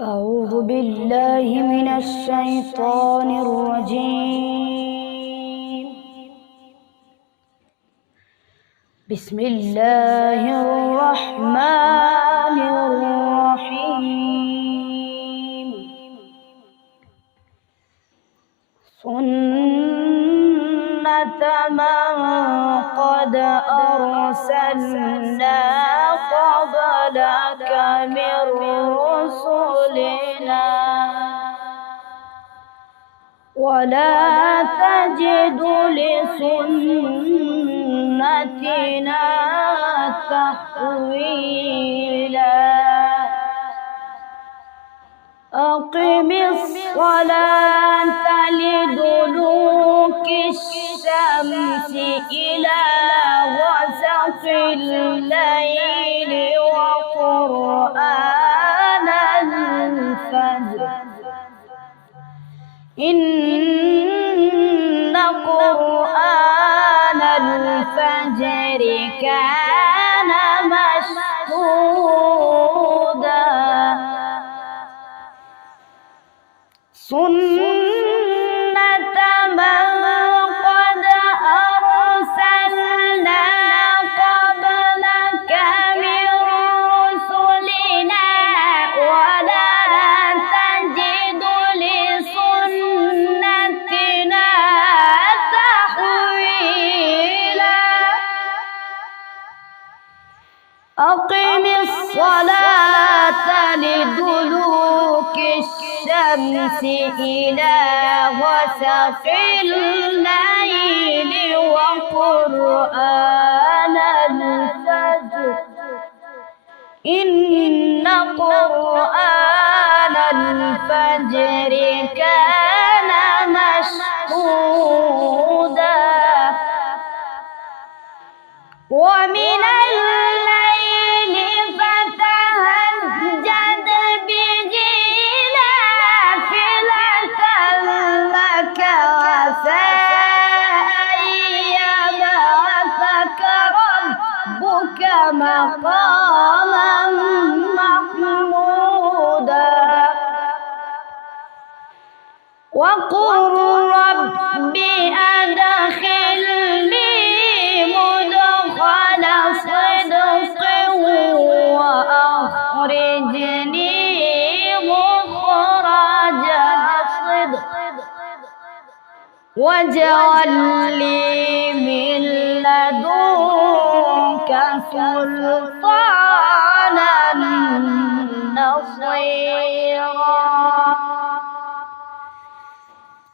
أعوذ بالله من الشيطان الرجيم. بسم الله الرحمن الرحيم. سنة من قد أرسلنا قبلك من رسلنا ولا تجد لسنتنا تحويلا. أقم الصلاة لدلوك الشمس إلى غسق الليل وقرآن الفجر إن قرآن الفجر كان مشهودا. سنة من قد أرسلنا قبلك من رسلنا ولا تجد لسنتنا تحويلا. أقم الصلاة لدلوك الشمس إلى غسق الليل وقرآن الفجر إن قرآن الفجر كان مشهودا. ومن الليل فتهجد به نافلة لك عسى أن يبعثك ربك مقاما محمودا. وقل رب أدخلني مدخل صدق وأخرجني مخرج صدق واجعل لي من لدنك سلطانا نصيرا.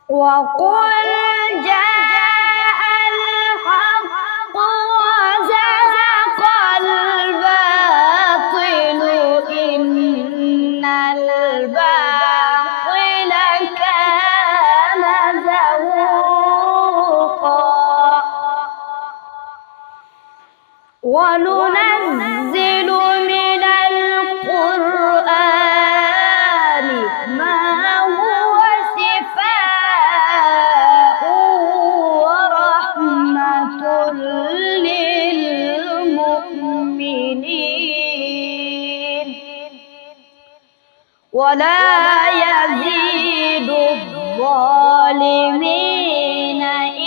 وقل جاء الحق وزهق الباطل إن الباطل كان زهوقا. وننزل من القرآن ما هو شفاء ورحمة للمؤمنين ولا يزيد الظالمين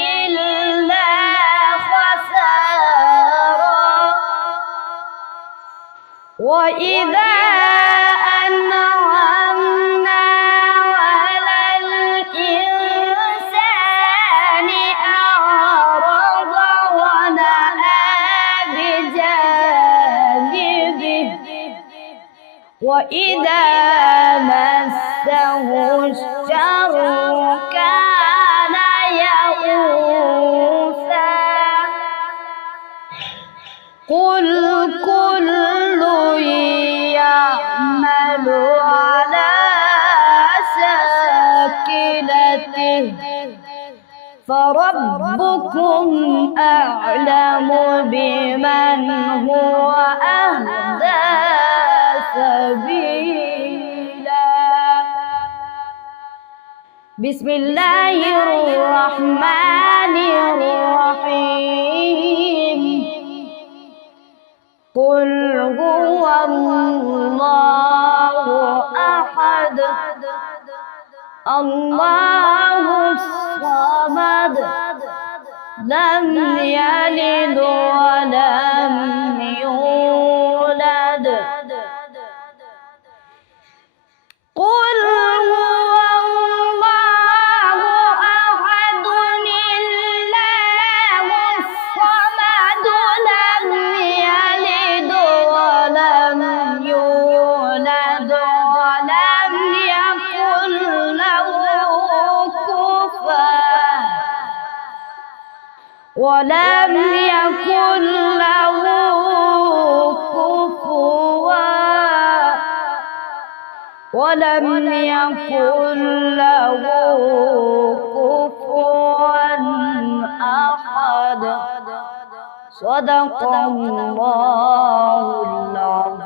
إلا خسارا. وإذا أنعمنا على الإنسان أعرض ونأى بجانبه وإذا مسه الشر كان يئوسا. قل كل يعمل على شاكلته فربكم أعلم بمن هو أهدى سبيلا. بسم الله الرحمن الرحيم. قل هو الله أحد الله الصمد لم يلد ولم يولد قل هو الله أحد الله الصمد لم يلد ولم يولد ولم يكن له كفوا أحد. صدق الله العظيم.